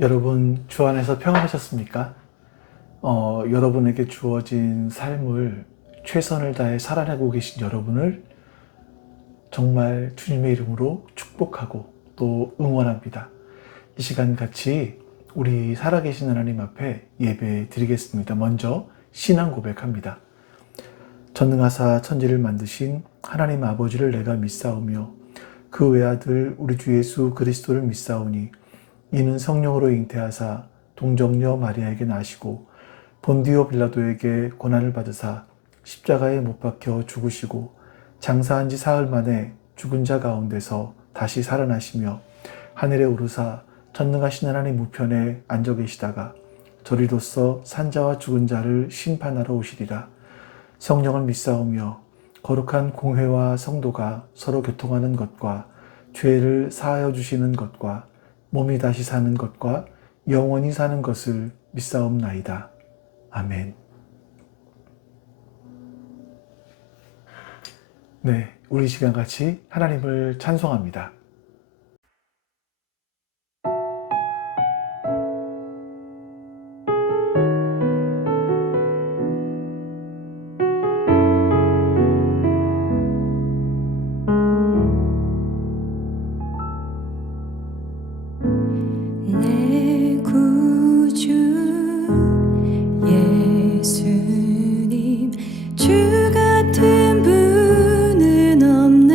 여러분 주 안에서 평안하셨습니까? 여러분에게 주어진 삶을 최선을 다해 살아내고 계신 여러분을 정말 주님의 이름으로 축복하고 또 응원합니다. 이 시간 같이 우리 살아계신 하나님 앞에 예배 드리겠습니다. 먼저 신앙 고백합니다. 전능하사 천지를 만드신 하나님 아버지를 내가 믿사오며 그 외아들 우리 주 예수 그리스도를 믿사오니 이는 성령으로 잉태하사 동정녀 마리아에게 나시고 본디오 빌라도에게 고난을 받으사 십자가에 못 박혀 죽으시고 장사한 지 사흘 만에 죽은 자 가운데서 다시 살아나시며 하늘에 오르사 전능하신 하나님 우편에 앉아 계시다가 저리로서 산자와 죽은 자를 심판하러 오시리라. 성령을 믿사오며 거룩한 공회와 성도가 서로 교통하는 것과 죄를 사하여 주시는 것과 몸이 다시 사는 것과 영원히 사는 것을 믿사옵나이다. 아멘. 네, 우리 시간 같이 하나님을 찬송합니다. 내 구주 예수님 주 같은 분은 없네.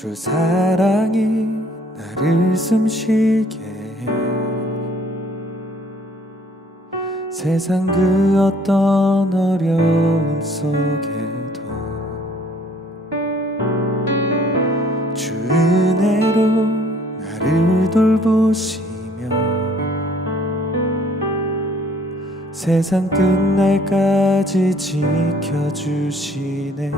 주 사랑이 나를 숨쉬게 해. 세상 그 어떤 어려움 속에도 주 은혜로 나를 돌보시며 세상 끝날까지 지켜주시네.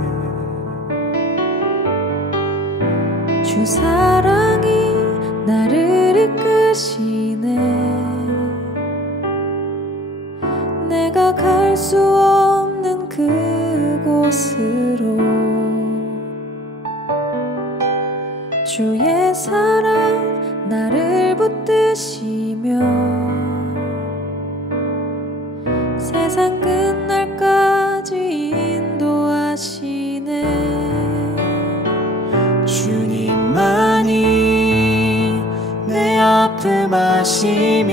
주 사랑이 나를 이끄시네. 내가 갈 수 없는 그곳으로 주의 사랑 나를 붙드시며 세상 끝날까지 인도하시네. 주님만이 내 아픔 아시며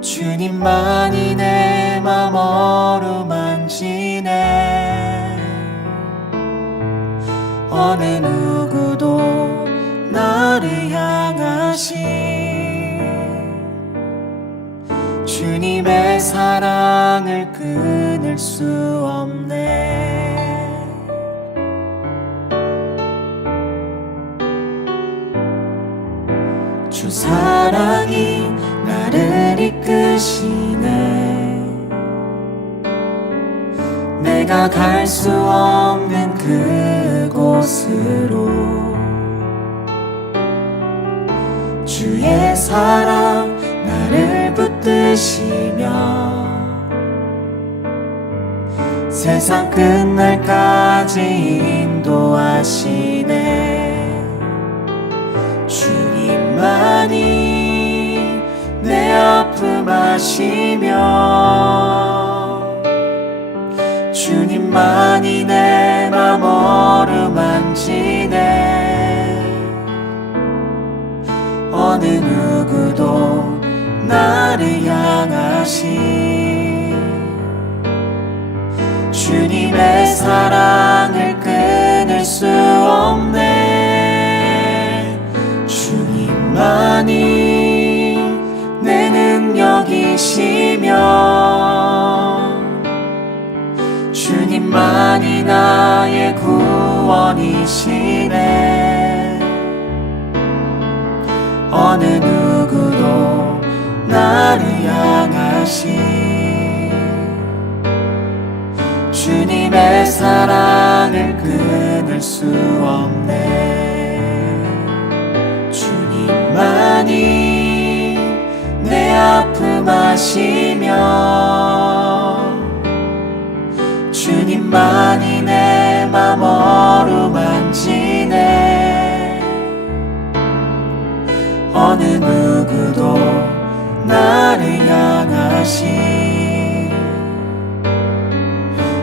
주님만이 내 맘 어루만지네. 어느 누구도 나를 향하신 주님의 사랑을 끊을 수 없네. 주 사랑이 나를 이끄시네. 내가 갈 수 없는 그곳으로 주의 사랑 나를 붙드시며 세상 끝날까지 인도하시네. 주님만이 내 아픔 아시며 주님만이 내 맘 어루만지네. 어느 누구도 나를 향하신 주님의 사랑을 끊을 수 없네. 주님만이 내 능력이시며 주님만이 나의 구원이시네. 어느 누구도 나를 향하신 주님의 사랑을 끊을 수 없네. 주님만이 내 아픔 아시며 주님만이 내 맘 어루만지네. 어느 누구도 나를 향하신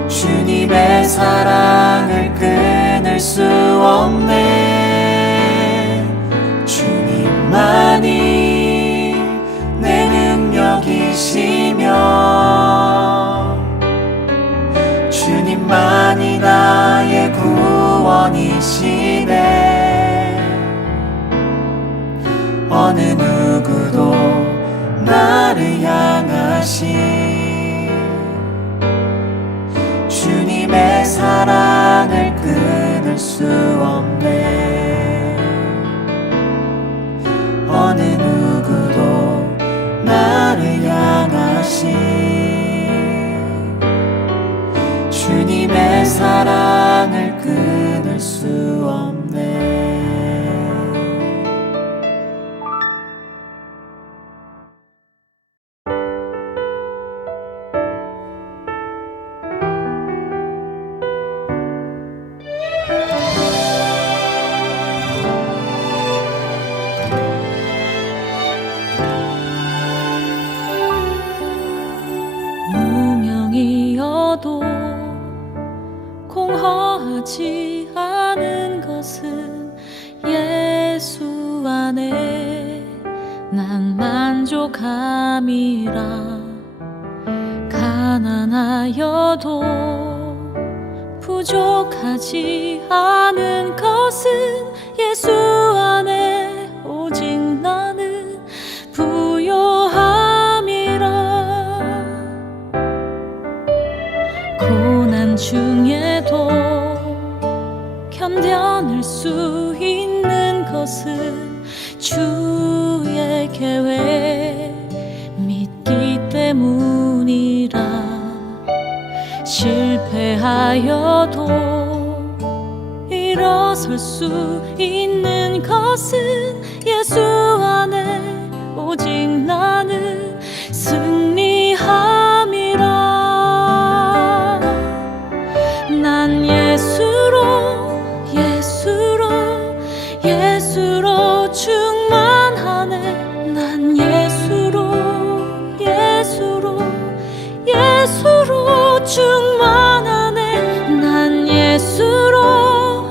주님의 사랑을 끊을 수 없네. 주님만이 내 능력이시며 주님만이 나의 구원이시네. 어느 누구도 나를 향하신 주님의 사랑을 끊을 수 없네. 어느 누구도 나를 향하신 주님의 사랑을 끊을 수 없네. 무명이어도 공허하지 않은 것은 예수 안에 난 만족함이라. 가난하여도 부족하지 않은 것은 예수 안에 오직 나는 부요함이라. 고난 중에도 견뎌낼 수 있는 것은 주의 계획 믿기 때문이라. 실패하여도 일어설 수 있는 것은 예수 안에 오직 나는 승리함이라. 난 예수로 충만하네. 난 예수로 충만하네. 난 예수로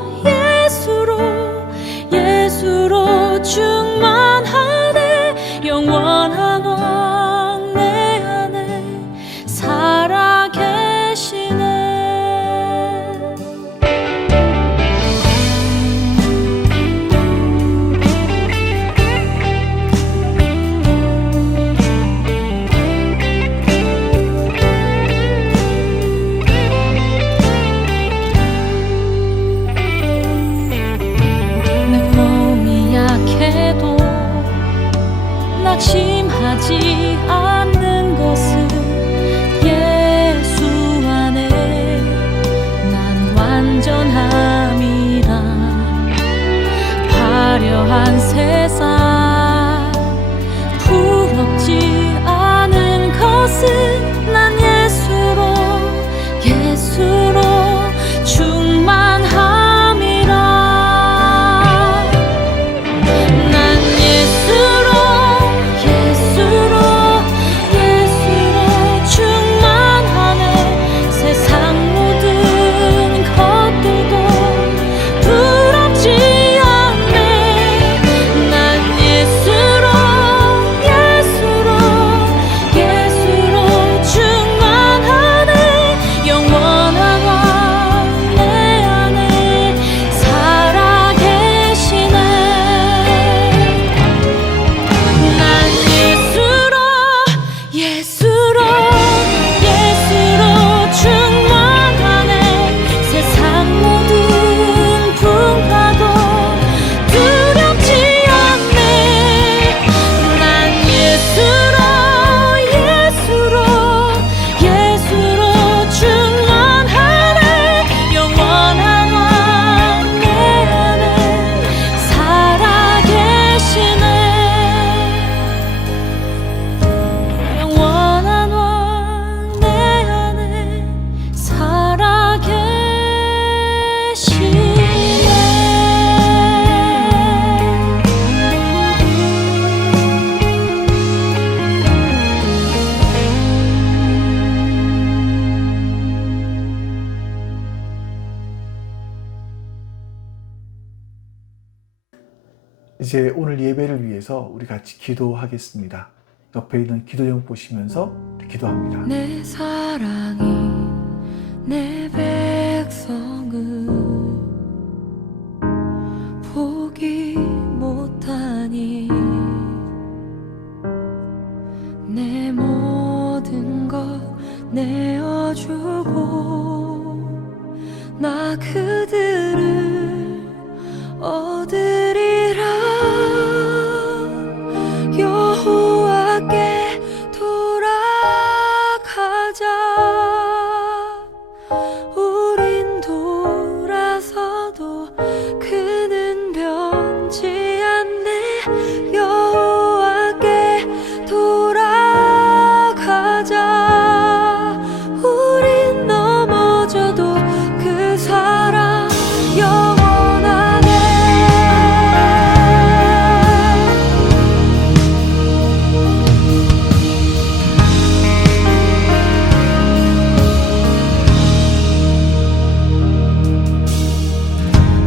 충만하네. 영원한 왕 내 안에 살아 계시네. 낙심하지 않는 것은 예수 안에 난 완전함이라. 화려한 세상 부럽지 않은 것은 난 예수로 충만함이라. 이제 오늘 예배를 위해서 우리 같이 기도하겠습니다. 옆에 있는 기도용 보시면서 기도합니다. 내 사랑이 내 백성을 포기 못하니 내 모든 것 내어주고 나 그들을 얻으리라. 여호와께 돌아가자. 우린 돌아서도 그는 변치 않네. 여호와께 돌아가자. 우린 넘어져도 그 사랑 영원하네.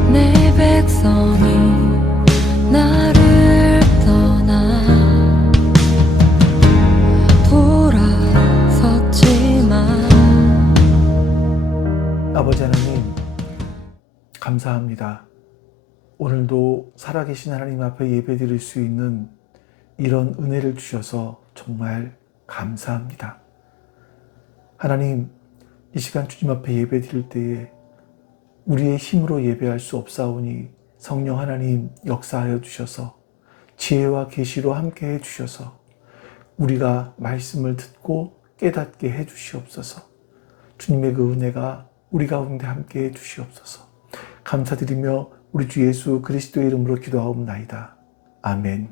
내 백성이 나를 떠나 돌아섰지만 아버지 하나님, 감사합니다. 오늘도 살아계신 하나님 앞에 예배드릴 수 있는 이런 은혜를 주셔서 정말 감사합니다. 하나님, 이 시간 주님 앞에 예배드릴 때에 우리의 힘으로 예배할 수 없사오니 성령 하나님 역사하여 주셔서 지혜와 계시로 함께해 주셔서 우리가 말씀을 듣고 깨닫게 해 주시옵소서. 주님의 그 은혜가 우리 가운데 함께해 주시옵소서. 감사드리며 우리 주 예수 그리스도의 이름으로 기도하옵나이다. 아멘.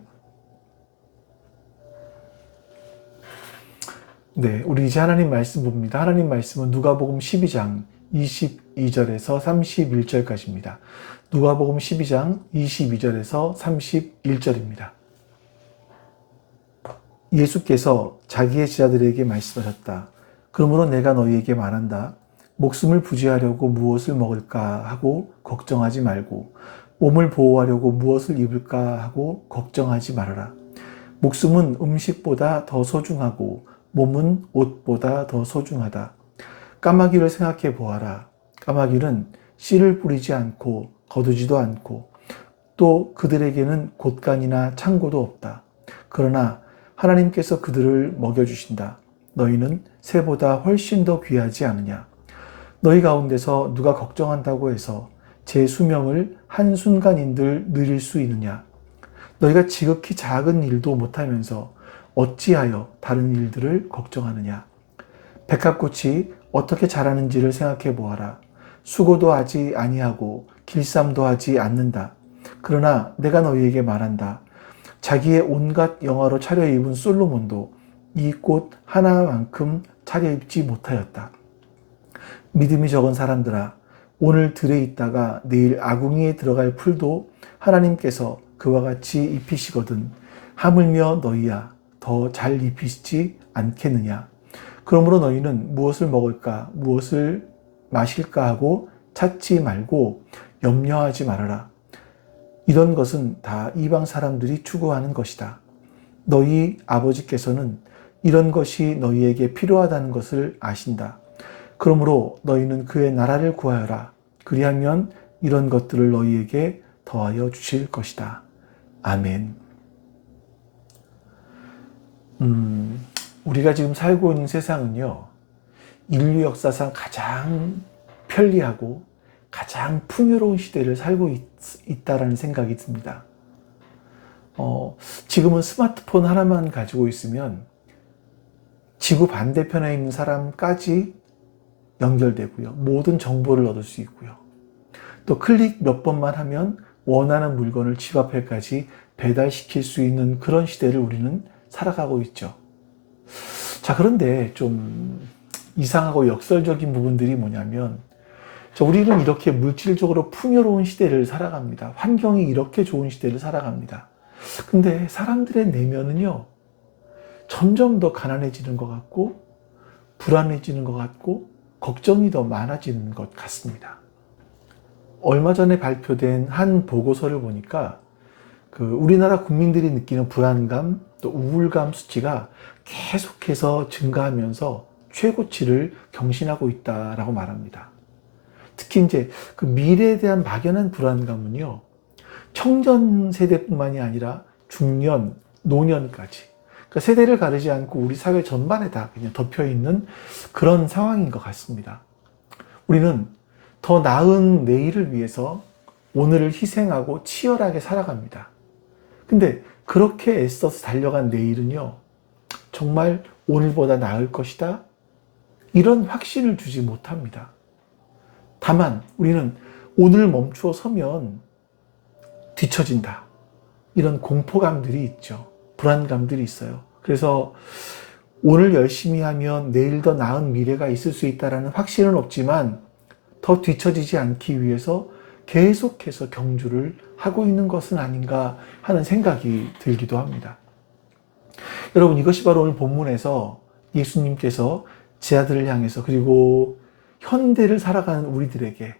네, 우리 이제 하나님 말씀 봅니다. 하나님 말씀은 누가복음 12장 22절에서 31절까지입니다. 누가복음 12장 22절에서 31절입니다. 예수께서 자기의 제자들에게 말씀하셨다. 그러므로 내가 너희에게 말한다. 목숨을 부지하려고 무엇을 먹을까 하고 걱정하지 말고 몸을 보호하려고 무엇을 입을까 하고 걱정하지 말아라. 목숨은 음식보다 더 소중하고 몸은 옷보다 더 소중하다. 까마귀를 생각해 보아라. 까마귀는 씨를 뿌리지 않고 거두지도 않고 또 그들에게는 곳간이나 창고도 없다. 그러나 하나님께서 그들을 먹여주신다. 너희는 새보다 훨씬 더 귀하지 않으냐. 너희 가운데서 누가 걱정한다고 해서 제 수명을 한순간인들 늘릴 수 있느냐. 너희가 지극히 작은 일도 못하면서 어찌하여 다른 일들을 걱정하느냐. 백합꽃이 어떻게 자라는지를 생각해 보아라. 수고도 하지 아니하고 길쌈도 하지 않는다. 그러나 내가 너희에게 말한다. 자기의 온갖 영화로 차려입은 솔로몬도 이 꽃 하나만큼 차려입지 못하였다. 믿음이 적은 사람들아, 오늘 들에 있다가 내일 아궁이에 들어갈 풀도 하나님께서 그와 같이 입히시거든 하물며 너희야 더 잘 입히시지 않겠느냐. 그러므로 너희는 무엇을 먹을까 무엇을 마실까 하고 찾지 말고 염려하지 말아라. 이런 것은 다 이방 사람들이 추구하는 것이다. 너희 아버지께서는 이런 것이 너희에게 필요하다는 것을 아신다. 그러므로 너희는 그의 나라를 구하여라. 그리하면 이런 것들을 너희에게 더하여 주실 것이다. 아멘. 우리가 지금 살고 있는 세상은요, 인류 역사상 가장 편리하고 가장 풍요로운 시대를 살고 있다라는 생각이 듭니다. 지금은 스마트폰 하나만 가지고 있으면 지구 반대편에 있는 사람까지 연결되고요. 모든 정보를 얻을 수 있고요. 또 클릭 몇 번만 하면 원하는 물건을 집 앞에까지 배달시킬 수 있는 그런 시대를 우리는 살아가고 있죠. 자, 그런데 좀 이상하고 역설적인 부분들이 뭐냐면, 우리는 이렇게 물질적으로 풍요로운 시대를 살아갑니다. 환경이 이렇게 좋은 시대를 살아갑니다. 근데 사람들의 내면은요, 점점 더 가난해지는 것 같고, 불안해지는 것 같고, 걱정이 더 많아지는 것 같습니다. 얼마 전에 발표된 한 보고서를 보니까 우리나라 국민들이 느끼는 불안감, 또 우울감 수치가 계속해서 증가하면서 최고치를 경신하고 있다라고 말합니다. 특히 이제 그 미래에 대한 막연한 불안감은요, 청년 세대뿐만이 아니라 중년, 노년까지, 그러니까 세대를 가리지 않고 우리 사회 전반에 다 그냥 덮여 있는 그런 상황인 것 같습니다. 우리는 더 나은 내일을 위해서 오늘을 희생하고 치열하게 살아갑니다. 근데 그렇게 애써서 달려간 내일은요, 정말 오늘보다 나을 것이다, 이런 확신을 주지 못합니다. 다만 우리는 오늘 멈추어 서면 뒤처진다, 이런 공포감들이 있죠. 불안감들이 있어요. 그래서 오늘 열심히 하면 내일 더 나은 미래가 있을 수 있다는 확신은 없지만 더 뒤처지지 않기 위해서 계속해서 경주를 하고 있는 것은 아닌가 하는 생각이 들기도 합니다. 여러분, 이것이 바로 오늘 본문에서 예수님께서 제 아들을 향해서, 그리고 현대를 살아가는 우리들에게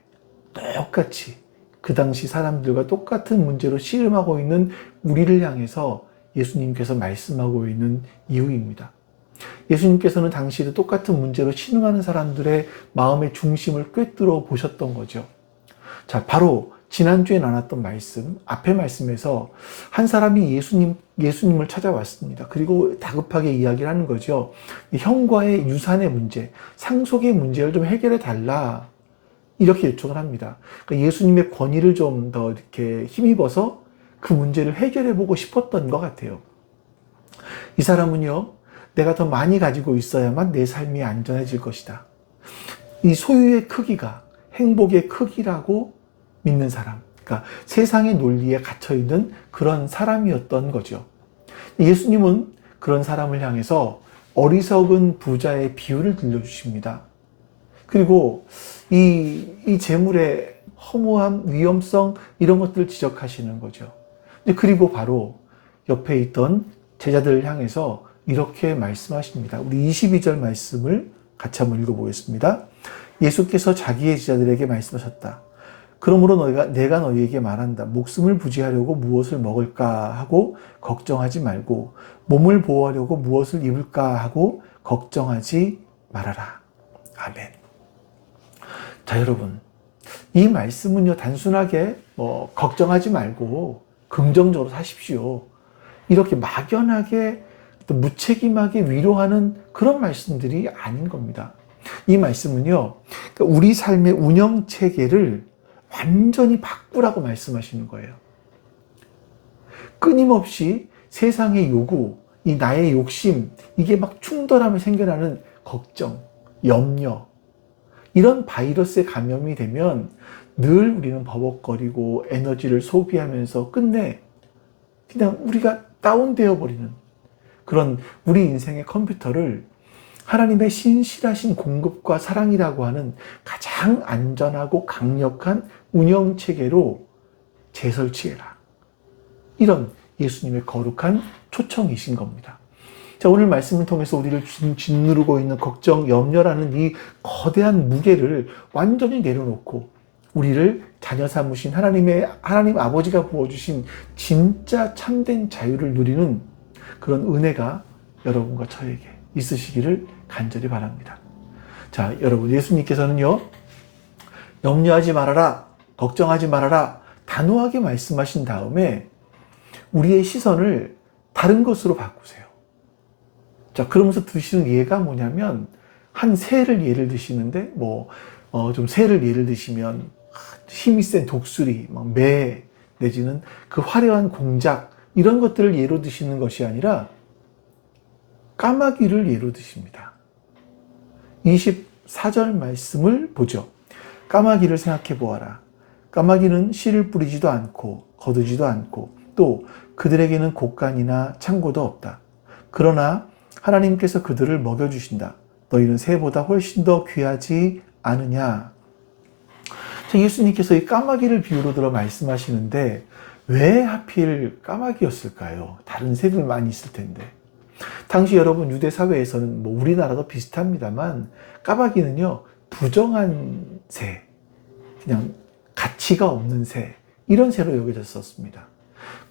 똑같이 그 당시 사람들과 똑같은 문제로 씨름하고 있는 우리를 향해서 예수님께서 말씀하고 있는 이유입니다. 예수님께서는 당시에도 똑같은 문제로 신음하는 사람들의 마음의 중심을 꿰뚫어 보셨던 거죠. 자, 바로 지난주에 나눴던 말씀, 앞의 말씀에서 한 사람이 예수님을 찾아왔습니다. 그리고 다급하게 이야기를 하는 거죠. 형과의 유산의 문제, 상속의 문제를 좀 해결해 달라. 이렇게 요청을 합니다. 그러니까 예수님의 권위를 좀 더 이렇게 힘입어서 그 문제를 해결해 보고 싶었던 것 같아요. 이 사람은요, 내가 더 많이 가지고 있어야만 내 삶이 안전해질 것이다. 이 소유의 크기가 행복의 크기라고 믿는 사람, 그러니까 세상의 논리에 갇혀있는 그런 사람이었던 거죠. 예수님은 그런 사람을 향해서 어리석은 부자의 비유를 들려주십니다. 그리고 이 재물의 허무함, 위험성 이런 것들을 지적하시는 거죠. 그리고 바로 옆에 있던 제자들을 향해서 이렇게 말씀하십니다. 우리 22절 말씀을 같이 한번 읽어보겠습니다. 예수께서 자기의 제자들에게 말씀하셨다. 그러므로 내가 너희에게 말한다. 목숨을 부지하려고 무엇을 먹을까 하고 걱정하지 말고 몸을 보호하려고 무엇을 입을까 하고 걱정하지 말아라. 아멘. 자, 여러분, 이 말씀은요, 단순하게 걱정하지 말고 긍정적으로 사십시오, 이렇게 막연하게 또 무책임하게 위로하는 그런 말씀들이 아닌 겁니다. 이 말씀은요, 우리 삶의 운영 체계를 완전히 바꾸라고 말씀하시는 거예요. 끊임없이 세상의 요구, 이 나의 욕심, 이게 막 충돌하며 생겨나는 걱정, 염려, 이런 바이러스에 감염이 되면 늘 우리는 버벅거리고 에너지를 소비하면서 끝내 그냥 우리가 다운되어 버리는 그런 우리 인생의 컴퓨터를 하나님의 신실하신 공급과 사랑이라고 하는 가장 안전하고 강력한 운영체계로 재설치해라. 이런 예수님의 거룩한 초청이신 겁니다. 자, 오늘 말씀을 통해서 우리를 짓누르고 있는 걱정, 염려라는 이 거대한 무게를 완전히 내려놓고 우리를 자녀 삼으신 하나님 아버지가 부어주신 진짜 참된 자유를 누리는 그런 은혜가 여러분과 저에게 있으시기를 간절히 바랍니다. 자, 여러분, 예수님께서는요, 염려하지 말아라, 걱정하지 말아라, 단호하게 말씀하신 다음에 우리의 시선을 다른 것으로 바꾸세요. 자, 그러면서 드시는 예가 뭐냐면, 한 새를 예를 드시는데, 좀 새를 예를 드시면, 힘이 센 독수리, 매, 내지는 그 화려한 공작, 이런 것들을 예로 드시는 것이 아니라, 까마귀를 예로 드십니다. 24절 말씀을 보죠. 까마귀를 생각해 보아라. 까마귀는 씨를 뿌리지도 않고 거두지도 않고 또 그들에게는 곡간이나 창고도 없다. 그러나 하나님께서 그들을 먹여주신다. 너희는 새보다 훨씬 더 귀하지 않으냐. 예수님께서 이 까마귀를 비유로 들어 말씀하시는데 왜 하필 까마귀였을까요? 다른 새들 많이 있을 텐데. 당시 여러분 유대 사회에서는 우리나라도 비슷합니다만 까마귀는요, 부정한 새, 그냥 가치가 없는 새, 이런 새로 여겨졌었습니다.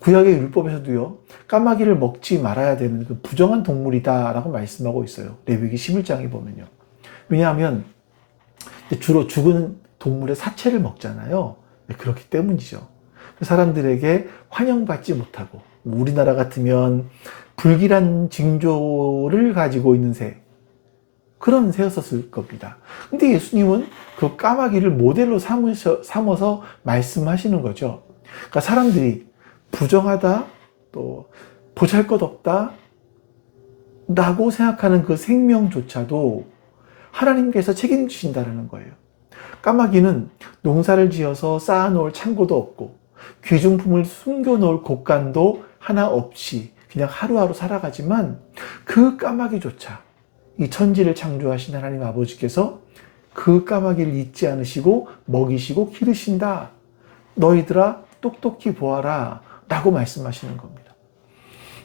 구약의 율법에서도요, 까마귀를 먹지 말아야 되는 그 부정한 동물이다라고 말씀하고 있어요. 레위기 11장에 보면요. 왜냐하면 주로 죽은 동물의 사체를 먹잖아요. 그렇기 때문이죠. 사람들에게 환영받지 못하고, 우리나라 같으면 불길한 징조를 가지고 있는 새, 그런 새였었을 겁니다. 근데 예수님은 그 까마귀를 모델로 삼어서 말씀하시는 거죠. 그러니까 사람들이 부정하다, 또 보잘것없다 라고 생각하는 그 생명조차도 하나님께서 책임지신다는 거예요. 까마귀는 농사를 지어서 쌓아놓을 창고도 없고 귀중품을 숨겨놓을 곳간도 하나 없이 그냥 하루하루 살아가지만 그 까마귀조차 이 천지를 창조하신 하나님 아버지께서 그 까마귀를 잊지 않으시고 먹이시고 기르신다. 너희들아 똑똑히 보아라 라고 말씀하시는 겁니다.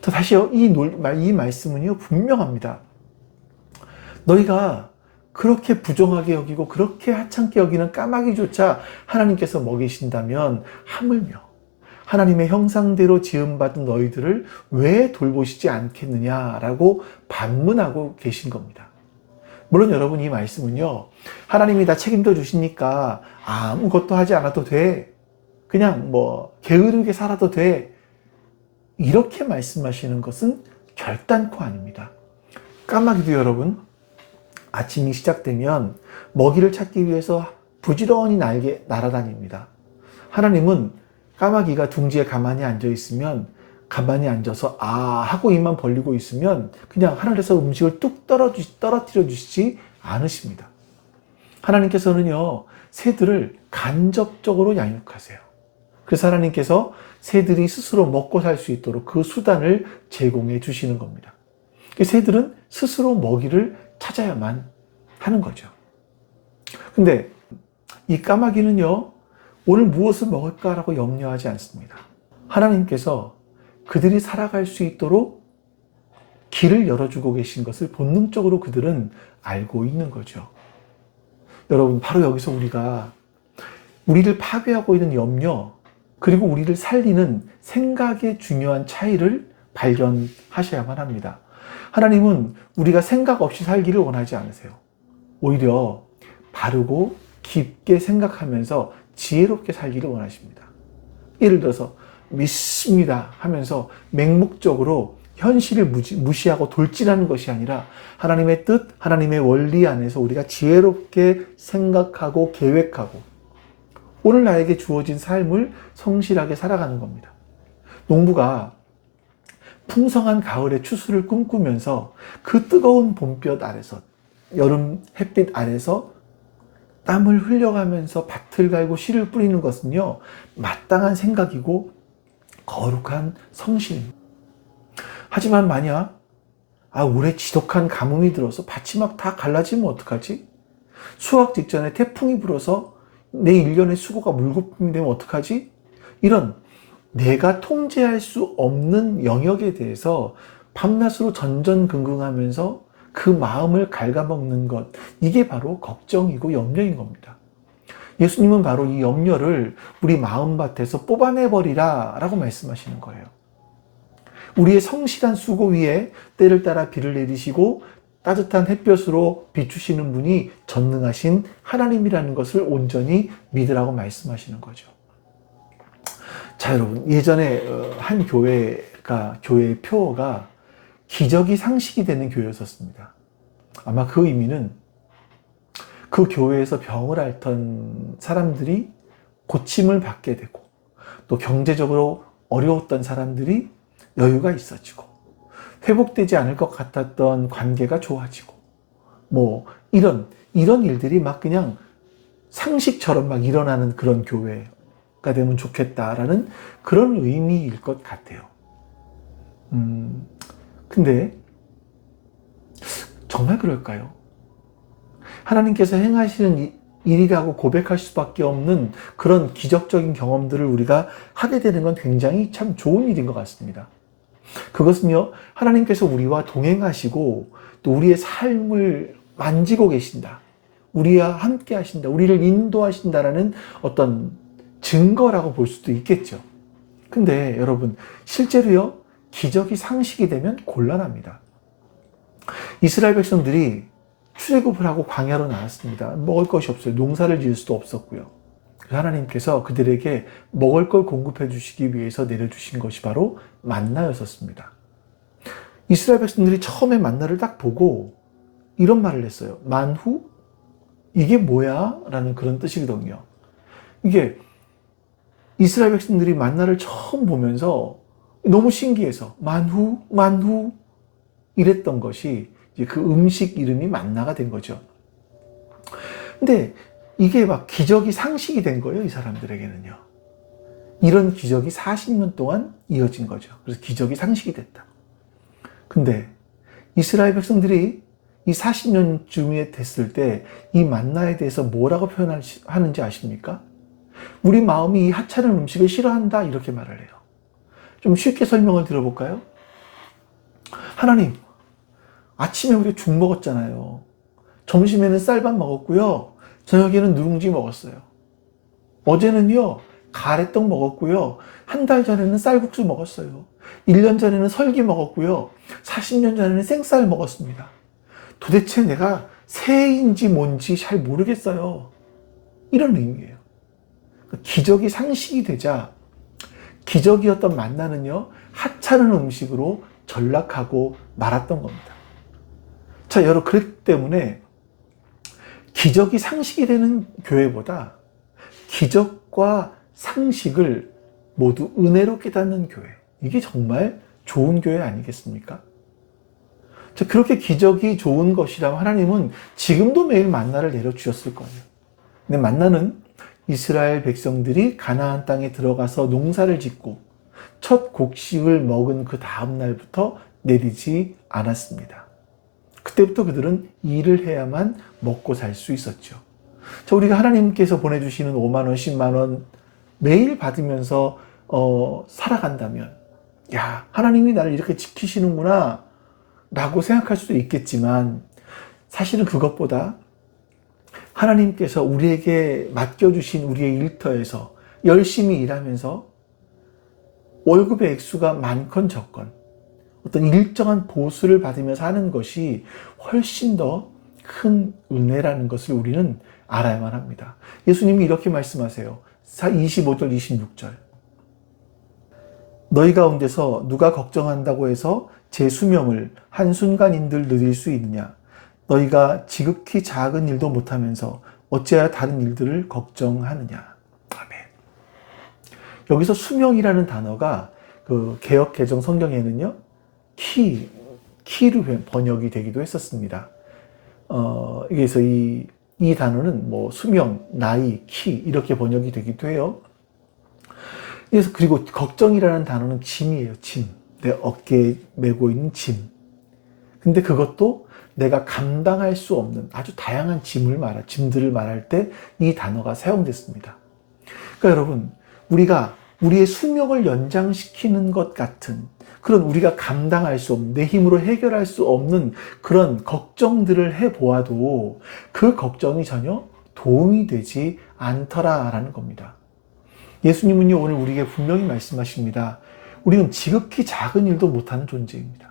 다시요, 이 말씀은요 분명합니다. 너희가 그렇게 부정하게 여기고 그렇게 하찮게 여기는 까마귀조차 하나님께서 먹이신다면 하물며 하나님의 형상대로 지음받은 너희들을 왜 돌보시지 않겠느냐라고 반문하고 계신 겁니다. 물론 여러분 이 말씀은요, 하나님이 다 책임져 주시니까 아무것도 하지 않아도 돼. 그냥 뭐 게으르게 살아도 돼. 이렇게 말씀하시는 것은 결단코 아닙니다. 까마귀도 여러분, 아침이 시작되면 먹이를 찾기 위해서 부지런히 날아다닙니다. 하나님은 까마귀가 둥지에 가만히 앉아 있으면 가만히 앉아서 하고 입만 벌리고 있으면 그냥 하늘에서 음식을 뚝 떨어뜨려 주시지 않으십니다. 하나님께서는요, 새들을 간접적으로 양육하세요. 그래서 하나님께서 새들이 스스로 먹고 살 수 있도록 그 수단을 제공해 주시는 겁니다. 새들은 스스로 먹이를 찾아야만 하는 거죠. 근데 이 까마귀는요, 오늘 무엇을 먹을까라고 염려하지 않습니다. 하나님께서 그들이 살아갈 수 있도록 길을 열어주고 계신 것을 본능적으로 그들은 알고 있는 거죠. 여러분, 바로 여기서 우리를 파괴하고 있는 염려, 그리고 우리를 살리는 생각의 중요한 차이를 발견하셔야만 합니다. 하나님은 우리가 생각 없이 살기를 원하지 않으세요. 오히려 바르고 깊게 생각하면서 지혜롭게 살기를 원하십니다. 예를 들어서 믿습니다 하면서 맹목적으로 현실을 무시하고 돌진하는 것이 아니라 하나님의 뜻, 하나님의 원리 안에서 우리가 지혜롭게 생각하고 계획하고 오늘 나에게 주어진 삶을 성실하게 살아가는 겁니다. 농부가 풍성한 가을의 추수를 꿈꾸면서 그 뜨거운 봄볕 아래서, 여름 햇빛 아래서 땀을 흘려가면서 밭을 갈고 씨를 뿌리는 것은요, 마땅한 생각이고 거룩한 성실입니다. 하지만 만약 올해 지독한 가뭄이 들어서 밭이 막 다 갈라지면 어떡하지? 수확 직전에 태풍이 불어서 내 일년의 수고가 물거품이 되면 어떡하지? 이런 내가 통제할 수 없는 영역에 대해서 밤낮으로 전전긍긍하면서 그 마음을 갉아먹는 것, 이게 바로 걱정이고 염려인 겁니다. 예수님은 바로 이 염려를 우리 마음밭에서 뽑아내버리라 라고 말씀하시는 거예요. 우리의 성실한 수고 위에 때를 따라 비를 내리시고 따뜻한 햇볕으로 비추시는 분이 전능하신 하나님이라는 것을 온전히 믿으라고 말씀하시는 거죠. 자, 여러분, 예전에 한 교회의 표어가 기적이 상식이 되는 교회였었습니다. 아마 그 의미는 그 교회에서 병을 앓던 사람들이 고침을 받게 되고, 또 경제적으로 어려웠던 사람들이 여유가 있어지고, 회복되지 않을 것 같았던 관계가 좋아지고, 이런 일들이 막 그냥 상식처럼 막 일어나는 그런 교회가 되면 좋겠다라는 그런 의미일 것 같아요. 근데 정말 그럴까요? 하나님께서 행하시는 일이라고 고백할 수밖에 없는 그런 기적적인 경험들을 우리가 하게 되는 건 굉장히 참 좋은 일인 것 같습니다. 그것은요, 하나님께서 우리와 동행하시고 또 우리의 삶을 만지고 계신다, 우리와 함께 하신다, 우리를 인도하신다라는 어떤 증거라고 볼 수도 있겠죠. 근데 여러분, 실제로요, 기적이 상식이 되면 곤란합니다. 이스라엘 백성들이 출애굽을 하고 광야로 나왔습니다. 먹을 것이 없어요. 농사를 지을 수도 없었고요. 하나님께서 그들에게 먹을 걸 공급해 주시기 위해서 내려주신 것이 바로 만나였었습니다. 이스라엘 백성들이 처음에 만나를 딱 보고 이런 말을 했어요. 만후? 이게 뭐야? 라는 그런 뜻이거든요. 이게 이스라엘 백성들이 만나를 처음 보면서 너무 신기해서 만후 이랬던 것이 이제 그 음식 이름이 만나가 된 거죠. 근데 이게 막 기적이 상식이 된 거예요, 이 사람들에게는요. 이런 기적이 40년 동안 이어진 거죠. 그래서 기적이 상식이 됐다. 근데 이스라엘 백성들이 이 40년쯤에 됐을 때 이 만나에 대해서 뭐라고 표현하는지 아십니까? 우리 마음이 이 하찮은 음식을 싫어한다, 이렇게 말을 해요. 좀 쉽게 설명을 드려볼까요? 하나님, 아침에 우리 죽 먹었잖아요. 점심에는 쌀밥 먹었고요. 저녁에는 누룽지 먹었어요. 어제는요, 가래떡 먹었고요. 한 달 전에는 쌀국수 먹었어요. 1년 전에는 설기 먹었고요. 40년 전에는 생쌀 먹었습니다. 도대체 내가 새인지 뭔지 잘 모르겠어요. 이런 의미예요. 기적이 상식이 되자 기적이었던 만나는요, 하찮은 음식으로 전락하고 말았던 겁니다. 자, 여러분, 그렇기 때문에 기적이 상식이 되는 교회보다 기적과 상식을 모두 은혜로 깨닫는 교회, 이게 정말 좋은 교회 아니겠습니까? 자, 그렇게 기적이 좋은 것이라면 하나님은 지금도 매일 만나를 내려주셨을 거예요. 근데 만나는 이스라엘 백성들이 가나안 땅에 들어가서 농사를 짓고 첫 곡식을 먹은 그 다음 날부터 내리지 않았습니다. 그때부터 그들은 일을 해야만 먹고 살 수 있었죠. 자, 우리가 하나님께서 보내주시는 5만 원, 10만 원 매일 받으면서 살아간다면, 야, 하나님이 나를 이렇게 지키시는구나 라고 생각할 수도 있겠지만, 사실은 그것보다 하나님께서 우리에게 맡겨주신 우리의 일터에서 열심히 일하면서 월급의 액수가 많건 적건 어떤 일정한 보수를 받으면서 하는 것이 훨씬 더 큰 은혜라는 것을 우리는 알아야만 합니다. 예수님이 이렇게 말씀하세요. 25절, 26절. 너희 가운데서 누가 걱정한다고 해서 제 수명을 한순간인들 느릴 수 있느냐? 너희가 지극히 작은 일도 못하면서 어찌하여 다른 일들을 걱정하느냐? 아멘. 여기서 수명이라는 단어가 그 개역 개정 성경에는요, 키로 번역이 되기도 했었습니다. 그래서 이 단어는 뭐 수명, 나이, 키 이렇게 번역이 되기도 해요. 그래서 그리고 걱정이라는 단어는 짐이에요. 짐. 내 어깨에 메고 있는 짐. 근데 그것도 내가 감당할 수 없는 아주 다양한 짐들을 말할 때 이 단어가 사용됐습니다. 그러니까 여러분, 우리가 우리의 수명을 연장시키는 것 같은 그런 우리가 감당할 수 없는, 내 힘으로 해결할 수 없는 그런 걱정들을 해보아도 그 걱정이 전혀 도움이 되지 않더라라는 겁니다. 예수님은요, 오늘 우리에게 분명히 말씀하십니다. 우리는 지극히 작은 일도 못하는 존재입니다.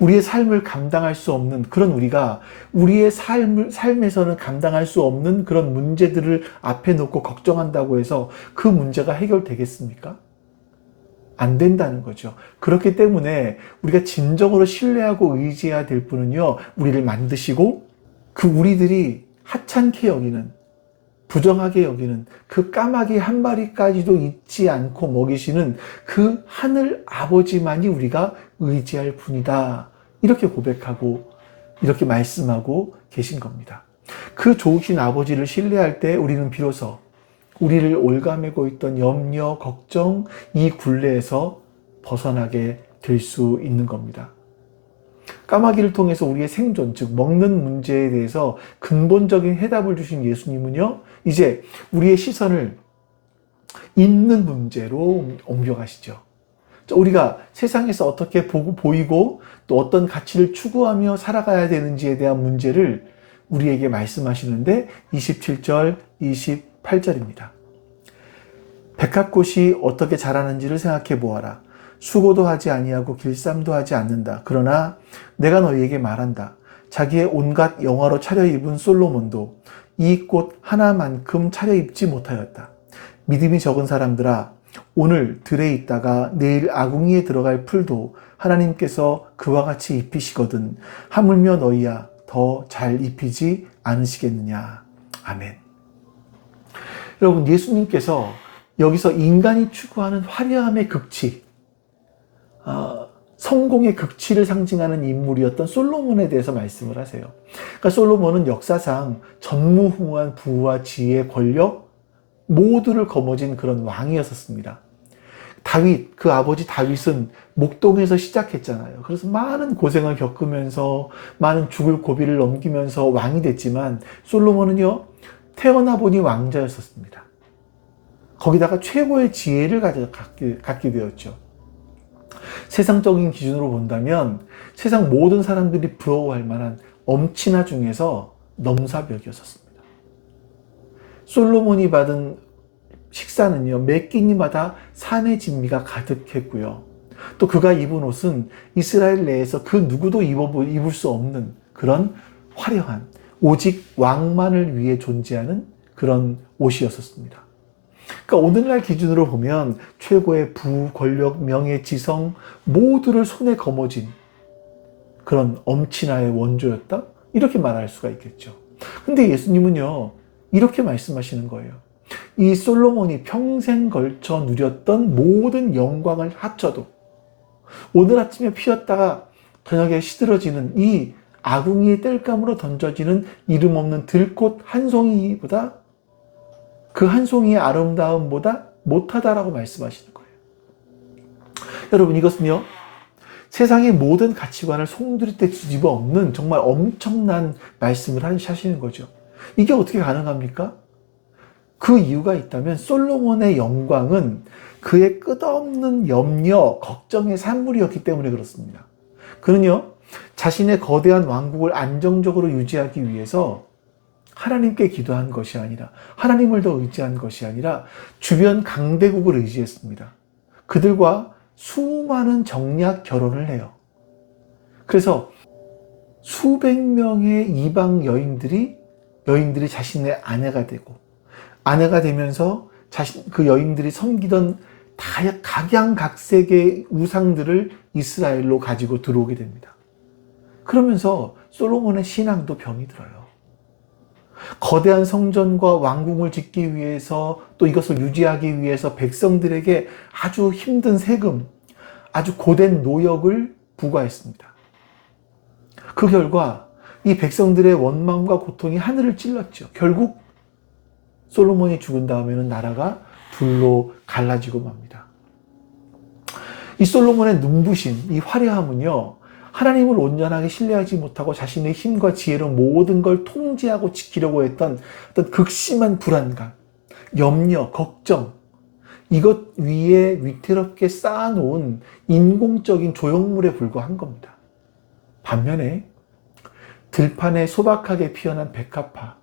우리의 삶을 감당할 수 없는 그런 우리가 우리의 삶에서는 감당할 수 없는 그런 문제들을 앞에 놓고 걱정한다고 해서 그 문제가 해결되겠습니까? 안 된다는 거죠. 그렇기 때문에 우리가 진정으로 신뢰하고 의지해야 될 분은요, 우리를 만드시고 그 우리들이 하찮게 여기는, 부정하게 여기는 그 까마귀 한 마리까지도 잊지 않고 먹이시는 그 하늘 아버지만이 우리가 의지할 분이다. 이렇게 고백하고 이렇게 말씀하고 계신 겁니다. 그 좋으신 아버지를 신뢰할 때 우리는 비로소 우리를 올가매고 있던 염려, 걱정, 이 굴레에서 벗어나게 될 수 있는 겁니다. 까마귀를 통해서 우리의 생존, 즉 먹는 문제에 대해서 근본적인 해답을 주신 예수님은요, 이제 우리의 시선을 있는 문제로 옮겨가시죠. 우리가 세상에서 어떻게 보이고 또 어떤 가치를 추구하며 살아가야 되는지에 대한 문제를 우리에게 말씀하시는데 27절, 28절입니다. 백합꽃이 어떻게 자라는지를 생각해 보아라. 수고도 하지 아니하고 길쌈도 하지 않는다. 그러나 내가 너희에게 말한다. 자기의 온갖 영화로 차려입은 솔로몬도 이 꽃 하나만큼 차려입지 못하였다. 믿음이 적은 사람들아, 오늘 들에 있다가 내일 아궁이에 들어갈 풀도 하나님께서 그와 같이 입히시거든 하물며 너희야 더 잘 입히지 않으시겠느냐. 아멘. 여러분, 예수님께서 여기서 인간이 추구하는 화려함의 극치, 성공의 극치를 상징하는 인물이었던 솔로몬에 대해서 말씀을 하세요. 그러니까 솔로몬은 역사상 전무후무한 부와 지혜, 권력 모두를 거머쥔 그런 왕이었었습니다. 다윗, 그 아버지 다윗은 목동에서 시작했잖아요. 그래서 많은 고생을 겪으면서 많은 죽을 고비를 넘기면서 왕이 됐지만 솔로몬은요, 태어나 보니 왕자였었습니다. 거기다가 최고의 지혜를 갖게 되었죠. 세상적인 기준으로 본다면 세상 모든 사람들이 부러워할 만한 엄친아 중에서 넘사벽이었습니다. 솔로몬이 받은 식사는요, 매 끼니마다 산의 진미가 가득했고요. 또 그가 입은 옷은 이스라엘 내에서 그 누구도 입을 수 없는 그런 화려한, 오직 왕만을 위해 존재하는 그런 옷이었었습니다. 그러니까 오늘날 기준으로 보면 최고의 부, 권력, 명예, 지성 모두를 손에 거머쥔 그런 엄친아의 원조였다? 이렇게 말할 수가 있겠죠. 근데 예수님은요, 이렇게 말씀하시는 거예요. 이 솔로몬이 평생 걸쳐 누렸던 모든 영광을 합쳐도 오늘 아침에 피었다가 저녁에 시들어지는 이 아궁이의 땔감으로 던져지는 이름 없는 들꽃 한 송이보다 그 한 송이의 아름다움보다 못하다라고 말씀하시는 거예요. 여러분, 이것은요, 세상의 모든 가치관을 송두리 때 뒤집어 엎는 정말 엄청난 말씀을 하시는 거죠. 이게 어떻게 가능합니까? 그 이유가 있다면 솔로몬의 영광은 그의 끝없는 염려, 걱정의 산물이었기 때문에 그렇습니다. 그는요, 자신의 거대한 왕국을 안정적으로 유지하기 위해서 하나님께 기도한 것이 아니라, 하나님을 더 의지한 것이 아니라 주변 강대국을 의지했습니다. 그들과 수많은 정략 결혼을 해요. 그래서 수백 명의 이방 여인들이 자신의 아내가 되고, 아내가 되면서 그 여인들이 섬기던 각양각색의 우상들을 이스라엘로 가지고 들어오게 됩니다. 그러면서 솔로몬의 신앙도 병이 들어요. 거대한 성전과 왕궁을 짓기 위해서, 또 이것을 유지하기 위해서 백성들에게 아주 힘든 세금, 아주 고된 노역을 부과했습니다. 그 결과 이 백성들의 원망과 고통이 하늘을 찔렀죠. 결국 솔로몬이 죽은 다음에는 나라가 둘로 갈라지고 맙니다. 이 솔로몬의 눈부신 이 화려함은요, 하나님을 온전하게 신뢰하지 못하고 자신의 힘과 지혜로 모든 걸 통제하고 지키려고 했던 어떤 극심한 불안감, 염려, 걱정, 이것 위에 위태롭게 쌓아놓은 인공적인 조형물에 불과한 겁니다. 반면에 들판에 소박하게 피어난 백합화,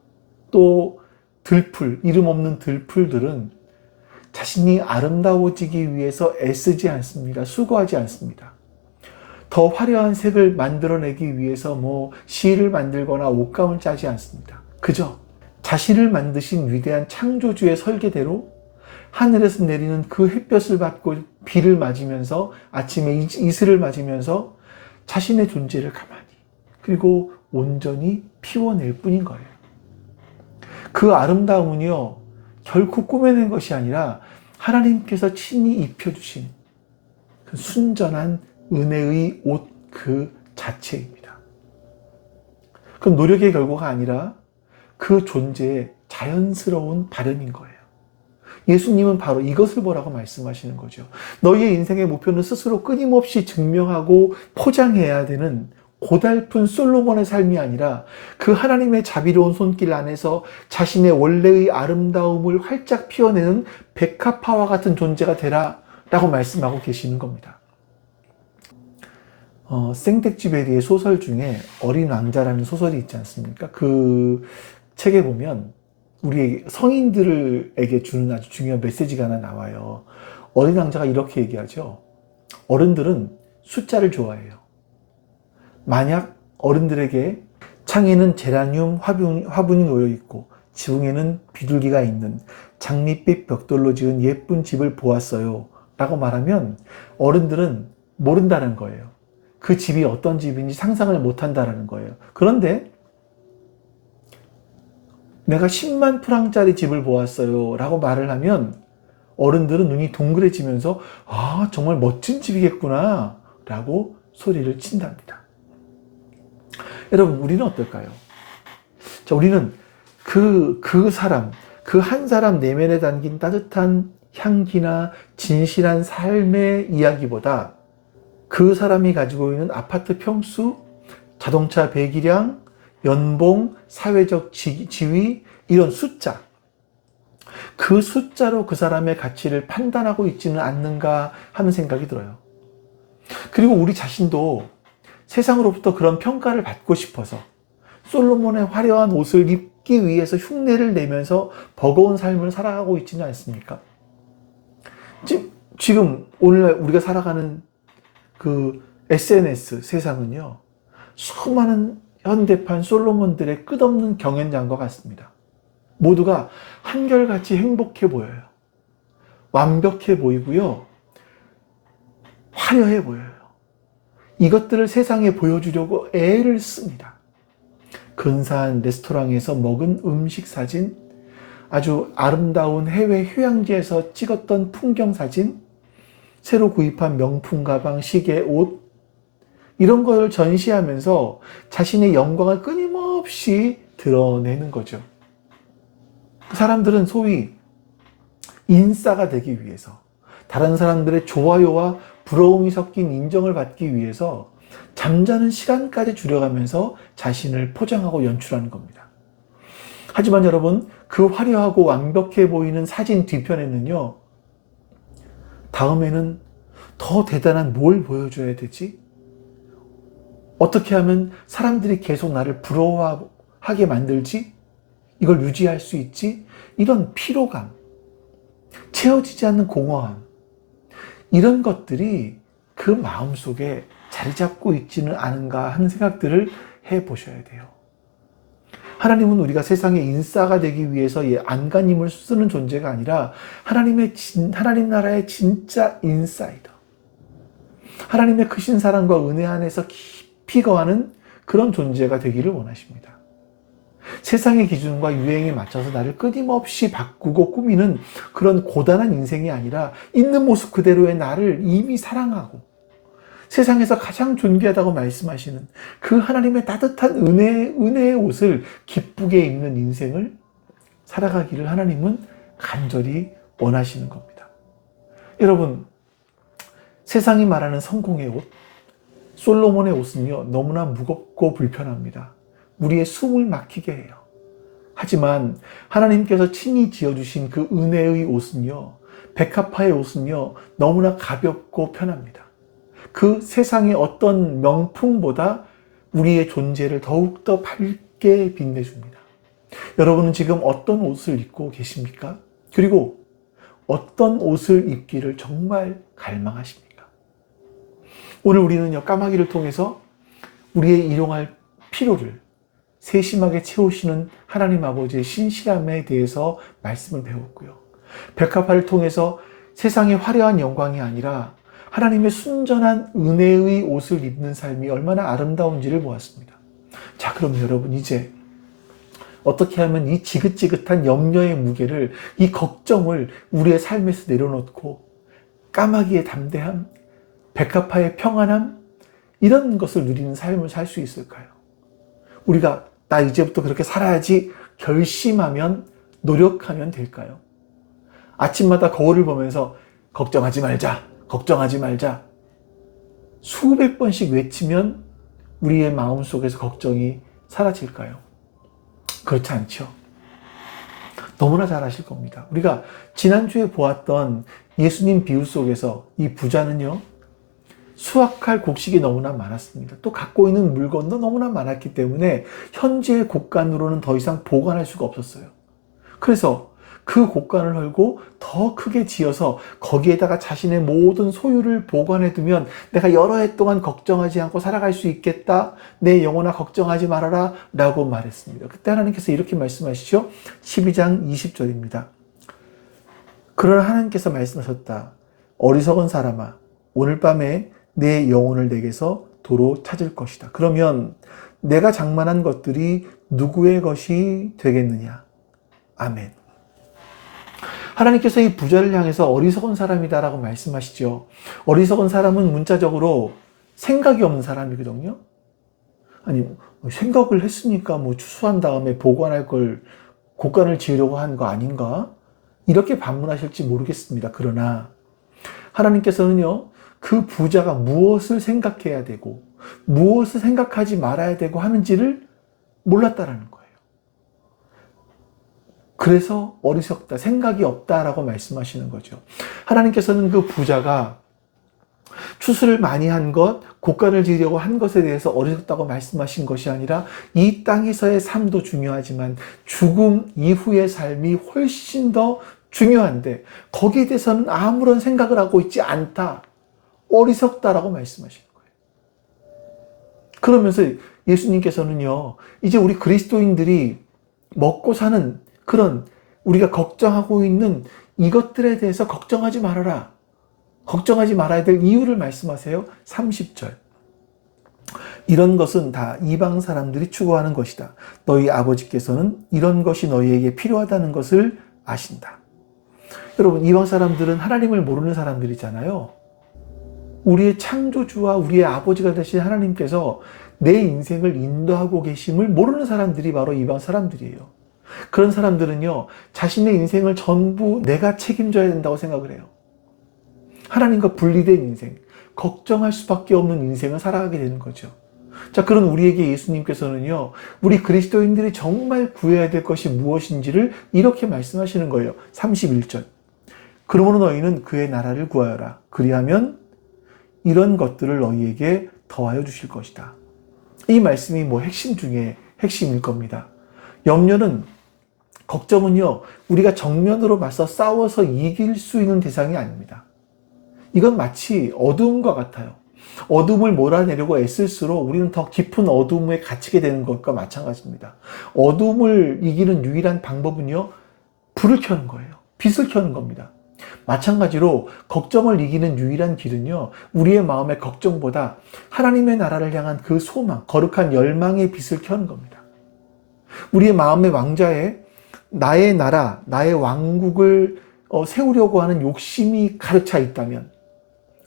또 들풀, 이름 없는 들풀들은 자신이 아름다워지기 위해서 애쓰지 않습니다. 수고하지 않습니다. 더 화려한 색을 만들어내기 위해서 실을 만들거나 옷감을 짜지 않습니다. 그저 자신을 만드신 위대한 창조주의 설계대로 하늘에서 내리는 그 햇볕을 받고 비를 맞으면서, 아침에 이슬을 맞으면서 자신의 존재를 가만히, 그리고 온전히 피워낼 뿐인 거예요. 그 아름다움은요, 결코 꾸며낸 것이 아니라 하나님께서 친히 입혀주신 그 순전한 은혜의 옷 그 자체입니다. 그럼 노력의 결과가 아니라 그 존재의 자연스러운 발현인 거예요. 예수님은 바로 이것을 보라고 말씀하시는 거죠. 너희의 인생의 목표는 스스로 끊임없이 증명하고 포장해야 되는 고달픈 솔로몬의 삶이 아니라 그 하나님의 자비로운 손길 안에서 자신의 원래의 아름다움을 활짝 피워내는 백합화와 같은 존재가 되라 라고 말씀하고 계시는 겁니다. 생텍쥐베리의 소설 중에 어린 왕자라는 소설이 있지 않습니까? 그 책에 보면 우리 성인들에게 주는 아주 중요한 메시지가 하나 나와요. 어린 왕자가 이렇게 얘기하죠. 어른들은 숫자를 좋아해요. 만약 어른들에게 창에는 제라늄 화분이 놓여 있고 지붕에는 비둘기가 있는 장밋빛 벽돌로 지은 예쁜 집을 보았어요 라고 말하면 어른들은 모른다는 거예요. 그 집이 어떤 집인지 상상을 못한다는 거예요. 그런데 내가 10만 프랑짜리 집을 보았어요 라고 말을 하면 어른들은 눈이 동그래지면서 정말 멋진 집이겠구나 라고 소리를 친답니다. 여러분, 우리는 어떨까요? 자, 우리는 그 한 사람 내면에 담긴 따뜻한 향기나 진실한 삶의 이야기보다 그 사람이 가지고 있는 아파트 평수, 자동차 배기량, 연봉, 사회적 지위, 이런 숫자, 그 숫자로 그 사람의 가치를 판단하고 있지는 않는가 하는 생각이 들어요. 그리고 우리 자신도 세상으로부터 그런 평가를 받고 싶어서 솔로몬의 화려한 옷을 입기 위해서 흉내를 내면서 버거운 삶을 살아가고 있지는 않습니까? 지금 오늘날 우리가 살아가는 그 SNS 세상은요, 수많은 현대판 솔로몬들의 끝없는 경연장과 같습니다. 모두가 한결같이 행복해 보여요. 완벽해 보이고요. 화려해 보여요. 이것들을 세상에 보여주려고 애를 씁니다. 근사한 레스토랑에서 먹은 음식 사진, 아주 아름다운 해외 휴양지에서 찍었던 풍경 사진, 새로 구입한 명품 가방, 시계, 옷, 이런 걸 전시하면서 자신의 영광을 끊임없이 드러내는 거죠. 사람들은 소위 인싸가 되기 위해서, 다른 사람들의 좋아요와 부러움이 섞인 인정을 받기 위해서 잠자는 시간까지 줄여가면서 자신을 포장하고 연출하는 겁니다. 하지만 여러분, 그 화려하고 완벽해 보이는 사진 뒤편에는요, 다음에는 더 대단한 뭘 보여줘야 되지? 어떻게 하면 사람들이 계속 나를 부러워하게 만들지? 이걸 유지할 수 있지? 이런 피로감, 채워지지 않는 공허함, 이런 것들이 그 마음속에 자리 잡고 있지는 않은가 하는 생각들을 해보셔야 돼요. 하나님은 우리가 세상의 인싸가 되기 위해서 안간힘을 쓰는 존재가 아니라 하나님 나라의 진짜 인사이더, 하나님의 크신 사랑과 은혜 안에서 깊이 거하는 그런 존재가 되기를 원하십니다. 세상의 기준과 유행에 맞춰서 나를 끊임없이 바꾸고 꾸미는 그런 고단한 인생이 아니라 있는 모습 그대로의 나를 이미 사랑하고 세상에서 가장 존귀하다고 말씀하시는 그 하나님의 따뜻한 은혜의 옷을 기쁘게 입는 인생을 살아가기를 하나님은 간절히 원하시는 겁니다. 여러분, 세상이 말하는 성공의 옷, 솔로몬의 옷은요, 너무나 무겁고 불편합니다. 우리의 숨을 막히게 해요. 하지만 하나님께서 친히 지어주신 그 은혜의 옷은요, 백합화의 옷은요, 너무나 가볍고 편합니다. 그 세상의 어떤 명품보다 우리의 존재를 더욱더 밝게 빛내줍니다. 여러분은 지금 어떤 옷을 입고 계십니까? 그리고 어떤 옷을 입기를 정말 갈망하십니까? 오늘 우리는요, 까마귀를 통해서 우리의 일용할 필요를 세심하게 채우시는 하나님 아버지의 신실함에 대해서 말씀을 배웠고요. 백합화를 통해서 세상의 화려한 영광이 아니라 하나님의 순전한 은혜의 옷을 입는 삶이 얼마나 아름다운지를 보았습니다. 자, 그럼 여러분, 이제 어떻게 하면 이 지긋지긋한 염려의 무게를, 이 걱정을 우리의 삶에서 내려놓고 까마귀의 담대함, 백합화의 평안함, 이런 것을 누리는 삶을 살 수 있을까요? 우리가 나 이제부터 그렇게 살아야지 결심하면, 노력하면 될까요? 아침마다 거울을 보면서 걱정하지 말자, 걱정하지 말자, 수백 번씩 외치면 우리의 마음속에서 걱정이 사라질까요? 그렇지 않죠. 너무나 잘 아실 겁니다. 우리가 지난주에 보았던 예수님 비유 속에서 이 부자는요, 수확할 곡식이 너무나 많았습니다. 또 갖고 있는 물건도 너무나 많았기 때문에 현재의 곡간으로는 더 이상 보관할 수가 없었어요. 그래서 그 곡간을 헐고 더 크게 지어서 거기에다가 자신의 모든 소유를 보관해두면 내가 여러 해 동안 걱정하지 않고 살아갈 수 있겠다. 내 영혼아 걱정하지 말아라 라고 말했습니다. 그때 하나님께서 이렇게 말씀하시죠. 12장 20절입니다. 그러나 하나님께서 말씀하셨다. 어리석은 사람아, 오늘 밤에 내 영혼을 내게서 도로 찾을 것이다. 그러면 내가 장만한 것들이 누구의 것이 되겠느냐? 아멘. 하나님께서 이 부자를 향해서 어리석은 사람이다라고 말씀하시죠. 어리석은 사람은 문자적으로 생각이 없는 사람이거든요. 아니, 생각을 했으니까 추수한 다음에 보관할 걸 곡간을 지으려고 한 거 아닌가? 이렇게 반문하실지 모르겠습니다. 그러나 하나님께서는요, 그 부자가 무엇을 생각해야 되고 무엇을 생각하지 말아야 되고 하는지를 몰랐다라는 거예요. 그래서 어리석다, 생각이 없다라고 말씀하시는 거죠. 하나님께서는 그 부자가 추수를 많이 한 것, 곡간을 지으려고 한 것에 대해서 어리석다고 말씀하신 것이 아니라 이 땅에서의 삶도 중요하지만 죽음 이후의 삶이 훨씬 더 중요한데 거기에 대해서는 아무런 생각을 하고 있지 않다. 어리석다라고 말씀하시는 거예요. 그러면서 예수님께서는요, 이제 우리 그리스도인들이 먹고 사는 그런 우리가 걱정하고 있는 이것들에 대해서 걱정하지 말아라. 걱정하지 말아야 될 이유를 말씀하세요. 30절. 이런 것은 다 이방 사람들이 추구하는 것이다. 너희 아버지께서는 이런 것이 너희에게 필요하다는 것을 아신다. 여러분, 이방 사람들은 하나님을 모르는 사람들이잖아요. 우리의 창조주와 우리의 아버지가 되신 하나님께서 내 인생을 인도하고 계심을 모르는 사람들이 바로 이방 사람들이에요. 그런 사람들은요, 자신의 인생을 전부 내가 책임져야 된다고 생각을 해요. 하나님과 분리된 인생, 걱정할 수밖에 없는 인생을 살아가게 되는 거죠. 자, 그런 우리에게 예수님께서는요, 우리 그리스도인들이 정말 구해야 될 것이 무엇인지를 이렇게 말씀하시는 거예요. 31절. 그러므로 너희는 그의 나라를 구하여라. 그리하면 이런 것들을 너희에게 더하여 주실 것이다. 이 말씀이 핵심 중에 핵심일 겁니다. 염려는, 걱정은요, 우리가 정면으로 맞서 싸워서 이길 수 있는 대상이 아닙니다. 이건 마치 어두움과 같아요. 어둠을 몰아내려고 애쓸수록 우리는 더 깊은 어둠에 갇히게 되는 것과 마찬가지입니다. 어둠을 이기는 유일한 방법은요, 불을 켜는 거예요. 빛을 켜는 겁니다. 마찬가지로 걱정을 이기는 유일한 길은요, 우리의 마음의 걱정보다 하나님의 나라를 향한 그 소망, 거룩한 열망의 빛을 켜는 겁니다. 우리의 마음의 왕좌에 나의 나라, 나의 왕국을 세우려고 하는 욕심이 가득 차 있다면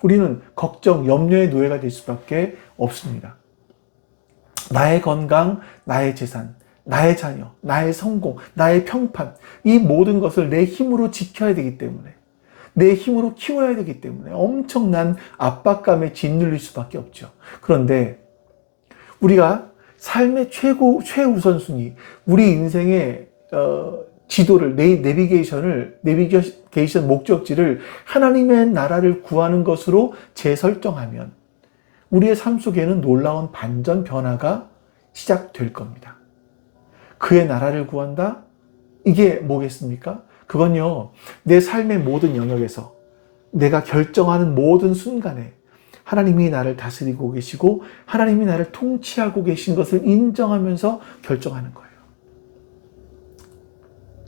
우리는 걱정, 염려의 노예가 될 수밖에 없습니다. 나의 건강, 나의 재산, 나의 자녀, 나의 성공, 나의 평판, 이 모든 것을 내 힘으로 지켜야 되기 때문에, 내 힘으로 키워야 되기 때문에 엄청난 압박감에 짓눌릴 수밖에 없죠. 그런데 우리가 삶의 최우선순위, 우리 인생의 지도를, 내비게이션 목적지를 하나님의 나라를 구하는 것으로 재설정하면 우리의 삶 속에는 놀라운 반전 변화가 시작될 겁니다. 그의 나라를 구한다? 이게 뭐겠습니까? 그건요, 내 삶의 모든 영역에서 내가 결정하는 모든 순간에 하나님이 나를 다스리고 계시고 하나님이 나를 통치하고 계신 것을 인정하면서 결정하는 거예요.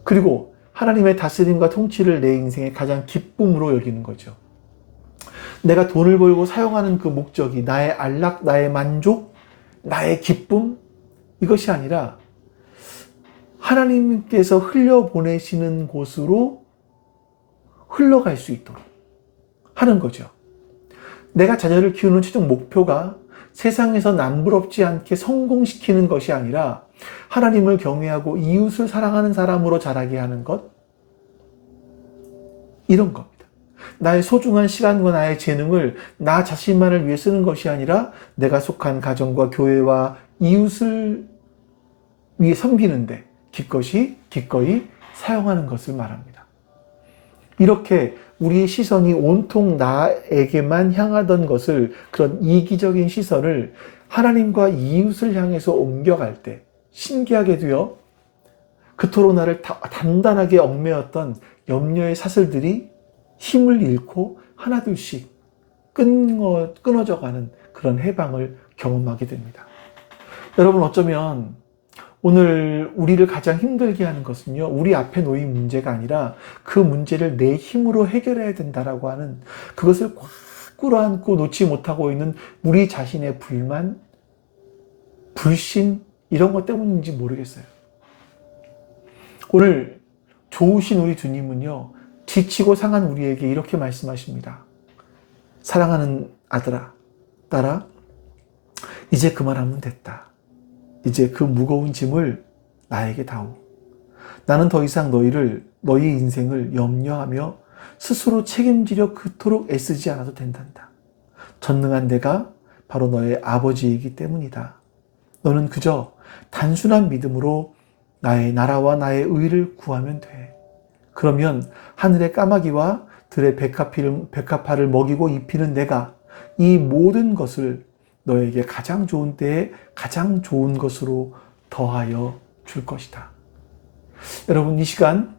그리고 하나님의 다스림과 통치를 내 인생의 가장 기쁨으로 여기는 거죠. 내가 돈을 벌고 사용하는 그 목적이 나의 안락, 나의 만족, 나의 기쁨, 이것이 아니라 하나님께서 흘려보내시는 곳으로 흘러갈 수 있도록 하는 거죠. 내가 자녀를 키우는 최종 목표가 세상에서 남부럽지 않게 성공시키는 것이 아니라 하나님을 경외하고 이웃을 사랑하는 사람으로 자라게 하는 것, 이런 겁니다. 나의 소중한 시간과 나의 재능을 나 자신만을 위해 쓰는 것이 아니라 내가 속한 가정과 교회와 이웃을 위해 섬기는데 기꺼이 사용하는 것을 말합니다. 이렇게 우리의 시선이 온통 나에게만 향하던 것을, 그런 이기적인 시선을 하나님과 이웃을 향해서 옮겨갈 때 신기하게도요, 그토록 나를 단단하게 얽매였던 염려의 사슬들이 힘을 잃고 하나둘씩 끊어져가는 그런 해방을 경험하게 됩니다. 여러분, 어쩌면 오늘 우리를 가장 힘들게 하는 것은요, 우리 앞에 놓인 문제가 아니라 그 문제를 내 힘으로 해결해야 된다라고 하는, 그것을 꽉 끌어안고 놓지 못하고 있는 우리 자신의 불만, 불신, 이런 것 때문인지 모르겠어요. 오늘 좋으신 우리 주님은요, 지치고 상한 우리에게 이렇게 말씀하십니다. 사랑하는 아들아, 딸아, 이제 그만하면 됐다. 이제 그 무거운 짐을 나에게 다오. 나는 더 이상 너희 인생을 염려하며 스스로 책임지려 그토록 애쓰지 않아도 된단다. 전능한 내가 바로 너의 아버지이기 때문이다. 너는 그저 단순한 믿음으로 나의 나라와 나의 의를 구하면 돼. 그러면 하늘의 까마귀와 들의 백합화를 먹이고 입히는 내가 이 모든 것을 너에게 가장 좋은 때에 가장 좋은 것으로 더하여 줄 것이다. 여러분, 이 시간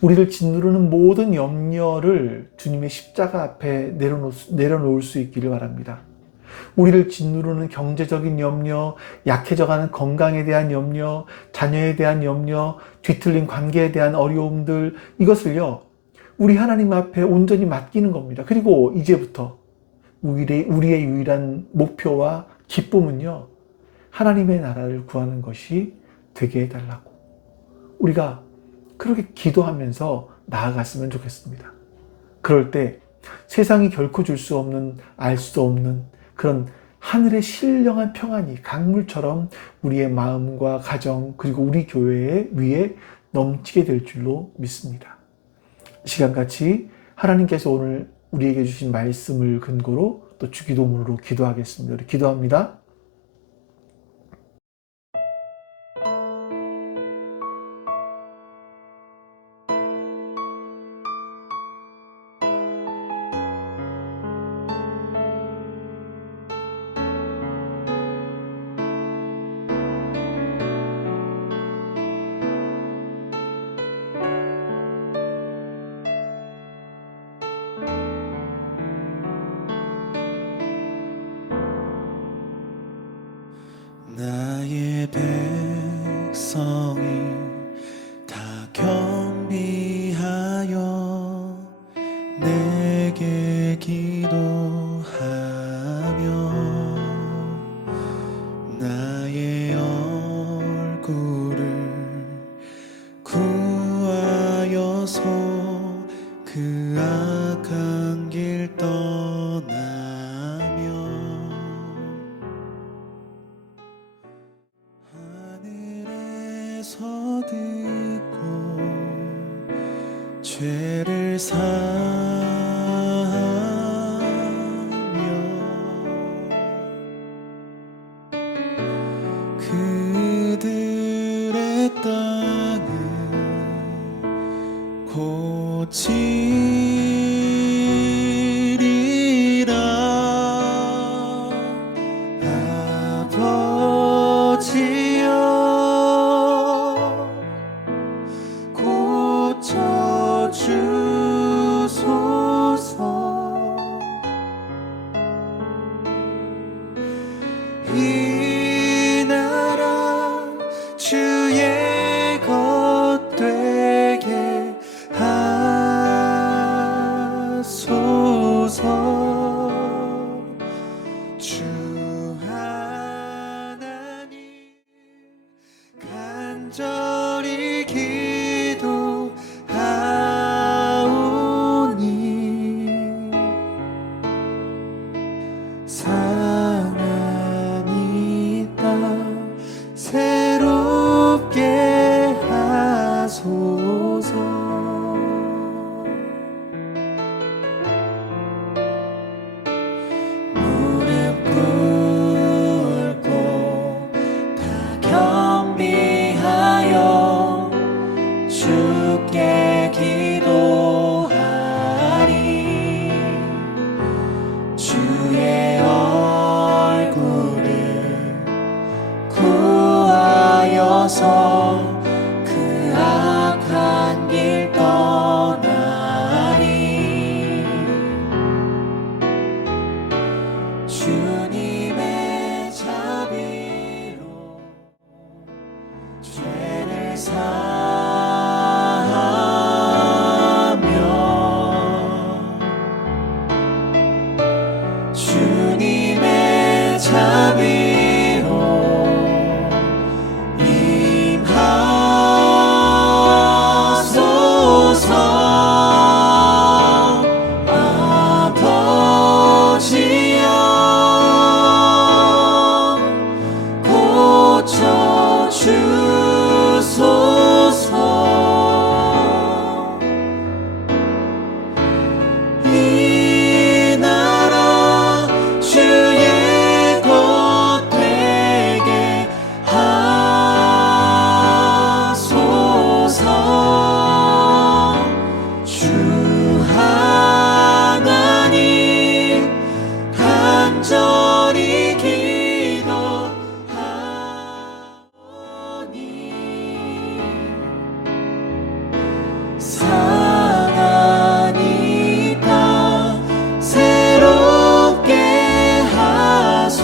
우리를 짓누르는 모든 염려를 주님의 십자가 앞에 내려놓을 수 있기를 바랍니다. 우리를 짓누르는 경제적인 염려, 약해져가는 건강에 대한 염려, 자녀에 대한 염려, 뒤틀린 관계에 대한 어려움들, 이것을요, 우리 하나님 앞에 온전히 맡기는 겁니다. 그리고 이제부터 우리의 유일한 목표와 기쁨은요, 하나님의 나라를 구하는 것이 되게 해달라고. 우리가 그렇게 기도하면서 나아갔으면 좋겠습니다. 그럴 때 세상이 결코 줄 수 없는, 알 수 없는 그런 하늘의 신령한 평안이 강물처럼 우리의 마음과 가정, 그리고 우리 교회 위에 넘치게 될 줄로 믿습니다. 이 시간같이 하나님께서 오늘 우리에게 주신 말씀을 근거로 또 주기도문으로 기도하겠습니다. 우리 기도합니다. 나의 백성이 다 겸비하여 내게 기도하며 나의 얼굴을 구하여서 그 악한 길 떠나며 하늘에서 듣고 죄를 사하며 그들의 땅을 고치리라. 아버지여 고쳐주소서. 이 나라 주의 것 되게 하소서. 주 하나님 간절히 기도하오니 상한 이 땅 새롭게 하소서. 무릎 꿇고 다 겸비하여 주께 기도하리. 주의 얼굴을 구하여서 그 악한 길 떠나리. 주님의 자비로 죄를 사하며 주님의 자비로 임하소서. 아버지여 고쳐주소서. 이 나라 주의 것 되게 하소서. 주 하나님 간절히 기도하오니 상한 이 땅 새롭게 하소서.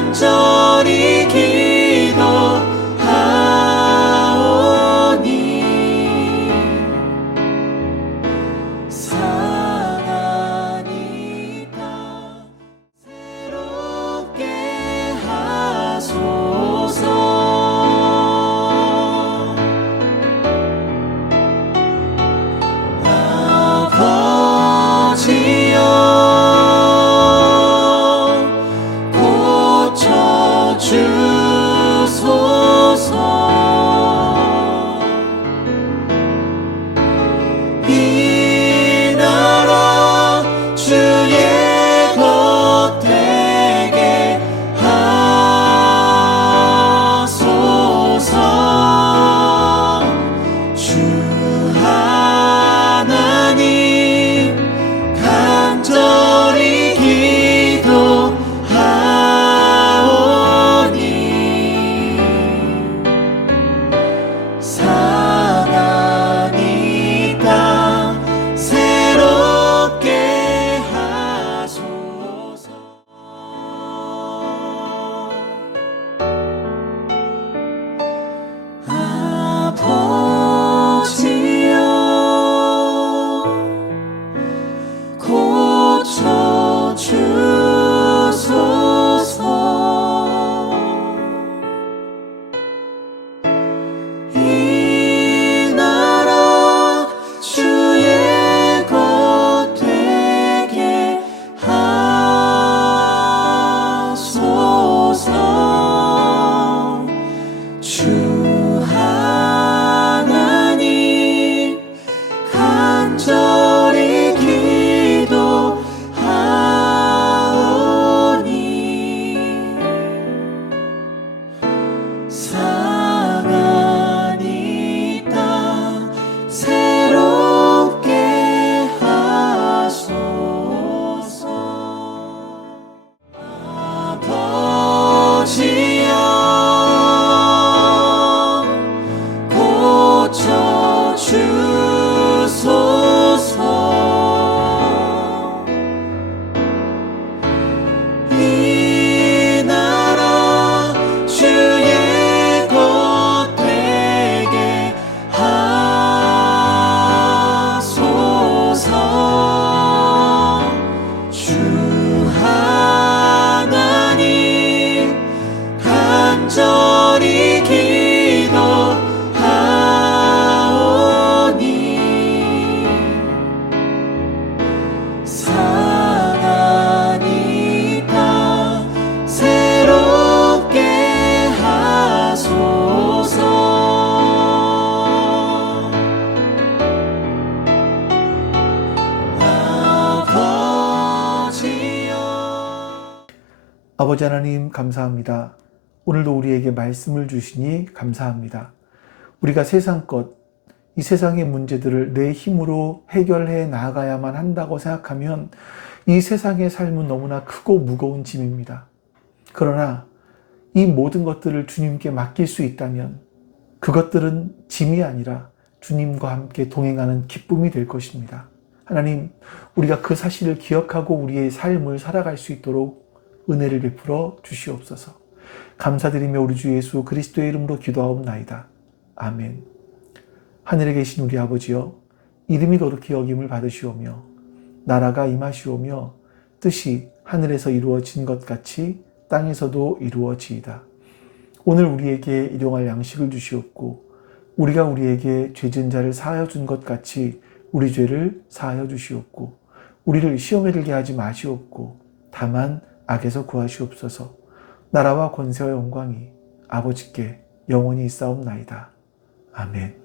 간절히 기도하오니 상하니까 새롭게 하소서. 이 나라 주의 것 되게 하소서. 주 하나님 간절히 기도하오니 상하니 땅 새롭게 하소서. 아버지여 고쳐 주소서. 이 나라 주의 것 되게 하소서. 주 하나님 간절히 기도하오니 상하니 땅 새롭게 하소서. 아버지여 고쳐 주소서. 이 나라 주의 것 되게 하소서. 주 하나님 간절히 기도하오니 상하니 땅 새롭게 하소서. 아버지여. 아버지 하나님 감사합니다. 오늘도 우리에게 말씀을 주시니 감사합니다. 우리가 세상 것, 이 세상의 문제들을 내 힘으로 해결해 나가야만 한다고 생각하면 이 세상의 삶은 너무나 크고 무거운 짐입니다. 그러나 이 모든 것들을 주님께 맡길 수 있다면 그것들은 짐이 아니라 주님과 함께 동행하는 기쁨이 될 것입니다. 하나님, 우리가 그 사실을 기억하고 우리의 삶을 살아갈 수 있도록 은혜를 베풀어 주시옵소서. 감사드리며 우리 주 예수 그리스도의 이름으로 기도하옵나이다. 아멘. 하늘에 계신 우리 아버지여, 이름이 거룩히 여김을 받으시오며 나라가 임하시오며 뜻이 하늘에서 이루어진 것 같이 땅에서도 이루어지이다. 오늘 우리에게 일용할 양식을 주시옵고 우리가 우리에게 죄진 자를 사하여 준 것 같이 우리 죄를 사하여 주시옵고 우리를 시험에 들게 하지 마시옵고 다만 악에서 구하시옵소서. 나라와 권세와 영광이 아버지께 영원히 있사옵나이다. 아멘.